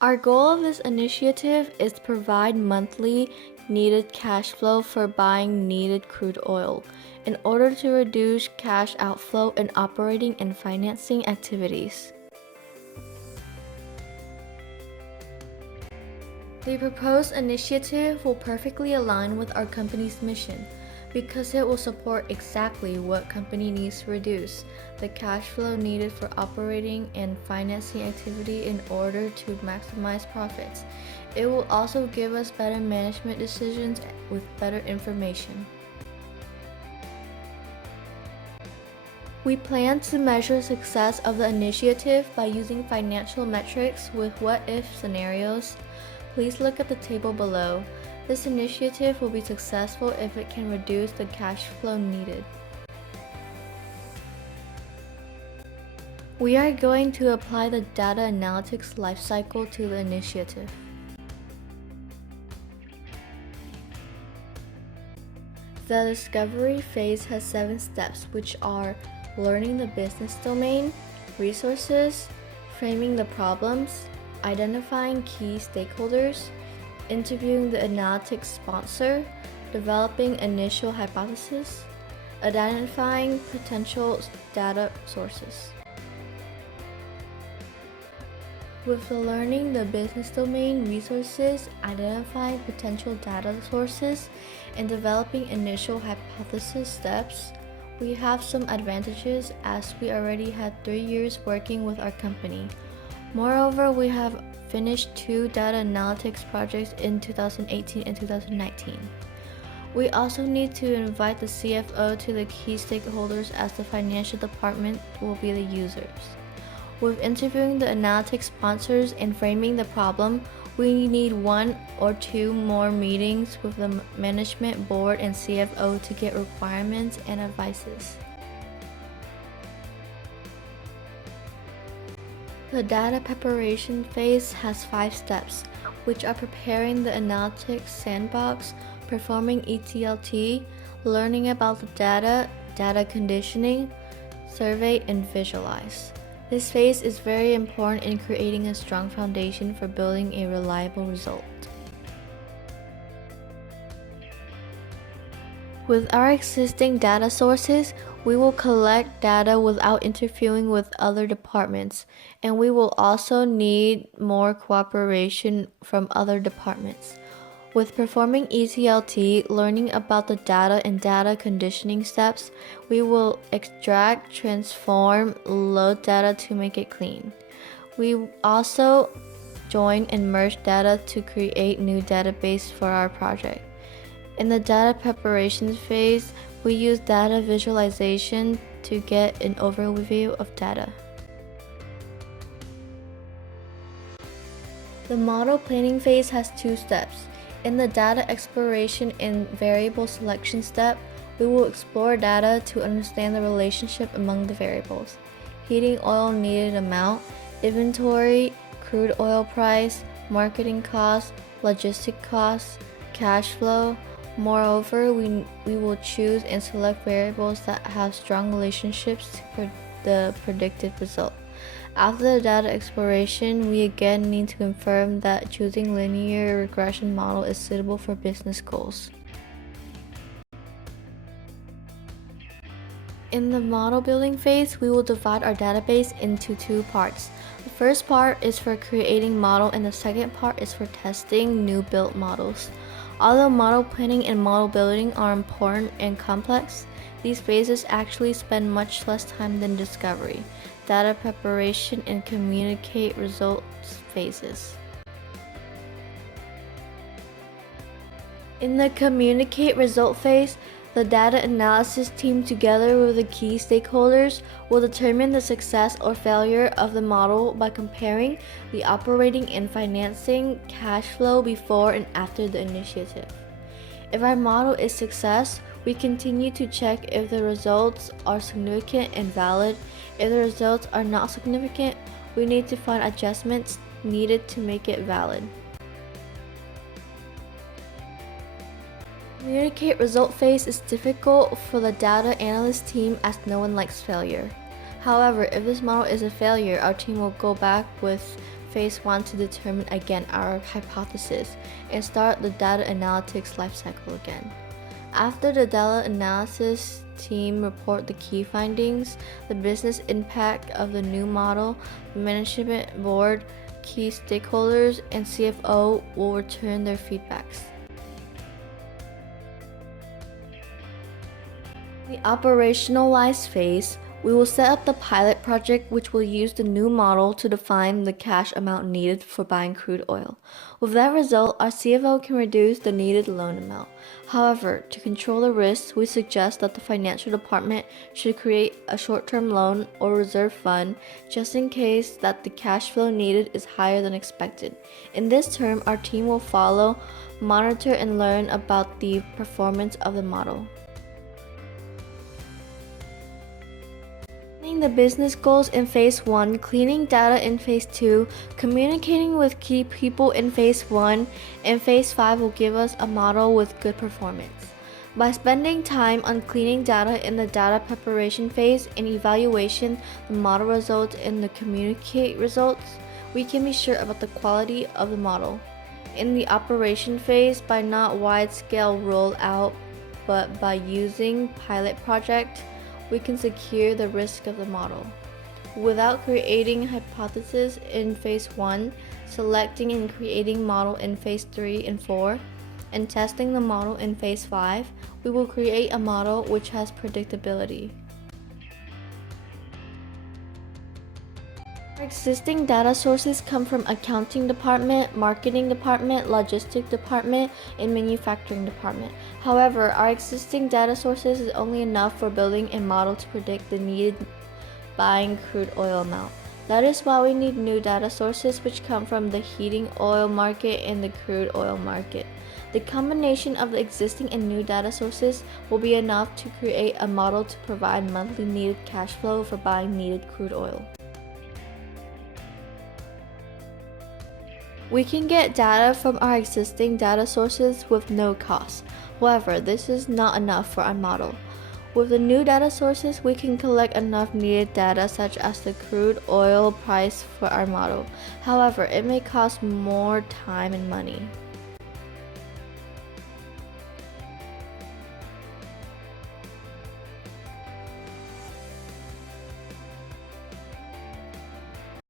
Our goal of this initiative is to provide monthly needed cash flow for buying needed crude oil in order to reduce cash outflow in operating and financing activities. The proposed initiative will perfectly align with our company's mission because it will support exactly what company needs to reduce the cash flow needed for operating and financing activity in order to maximize profits. It will also give us better management decisions with better information. We plan to measure success of the initiative by using financial metrics with what-if scenarios. Please look at the table below. This initiative will be successful if it can reduce the cash flow needed. We are going to apply the data analytics lifecycle to the initiative. The discovery phase has 7 steps, which are learning the business domain, resources, framing the problems, identifying key stakeholders, interviewing the analytics sponsor, developing initial hypothesis, identifying potential data sources. With the learning the business domain, resources, identifying potential data sources, and developing initial hypothesis steps, we have some advantages as we already had 3 years working with our company. Moreover, we have finished 2 data analytics projects in 2018 and 2019. We also need to invite the CFO to the key stakeholders as the financial department will be the users. With interviewing the analytics sponsors and framing the problem, we need 1 or 2 more meetings with the management board and CFO to get requirements and advices. The data preparation phase has 5 steps, which are preparing the analytics sandbox, performing ETLT, learning about the data conditioning, survey, and visualize. This phase is very important in creating a strong foundation for building a reliable result. With our existing data sources, we will collect data without interfering with other departments, and we will also need more cooperation from other departments. With performing ETLT, learning about the data and data conditioning steps, we will extract, transform, load data to make it clean. We also join and merge data to create new database for our project. In the data preparation phase, we use data visualization to get an overview of data. The model planning phase has 2 steps. In the data exploration and variable selection step, we will explore data to understand the relationship among the variables: heating oil needed amount, inventory, crude oil price, marketing costs, logistic costs, cash flow. Moreover, we will choose and select variables that have strong relationships to the predicted result. After the data exploration, we again need to confirm that choosing linear regression model is suitable for business goals. In the model building phase, we will divide our database into 2 parts. The first part is for creating model and the second part is for testing new built models. Although model planning and model building are important and complex, these phases actually spend much less time than discovery, data preparation, and communicate results phases. In the communicate result phase, the data analysis team together with the key stakeholders will determine the success or failure of the model by comparing the operating and financing cash flow before and after the initiative. If our model is success, we continue to check if the results are significant and valid. If the results are not significant, we need to find adjustments needed to make it valid. Communicate result phase is difficult for the data analyst team as no one likes failure. However, if this model is a failure, our team will go back with phase 1 to determine again our hypothesis and start the data analytics lifecycle again. After the data analysis team report the key findings, the business impact of the new model, the management board, key stakeholders, and CFO will return their feedbacks. In the operationalized phase, we will set up the pilot project which will use the new model to define the cash amount needed for buying crude oil. With that result, our CFO can reduce the needed loan amount. However, to control the risks, we suggest that the financial department should create a short-term loan or reserve fund just in case that the cash flow needed is higher than expected. In this term, our team will follow, monitor, and learn about the performance of the model. The business goals in phase 1, cleaning data in phase 2, communicating with key people in phase 1, and phase 5 will give us a model with good performance. By spending time on cleaning data in the data preparation phase and evaluation the model results and the communicate results, we can be sure about the quality of the model. In the operation phase, by not wide-scale rollout, but by using pilot project, we can secure the risk of the model. Without creating hypothesis in phase 1, selecting and creating model in phase 3 and 4, and testing the model in phase 5, we will create a model which has predictability. Our existing data sources come from accounting department, marketing department, logistics department, and manufacturing department. However, our existing data sources is only enough for building a model to predict the needed buying crude oil amount. That is why we need new data sources which come from the heating oil market and the crude oil market. The combination of the existing and new data sources will be enough to create a model to provide monthly needed cash flow for buying needed crude oil. We can get data from our existing data sources with no cost. However, this is not enough for our model. With the new data sources, we can collect enough needed data such as the crude oil price for our model. However, it may cost more time and money.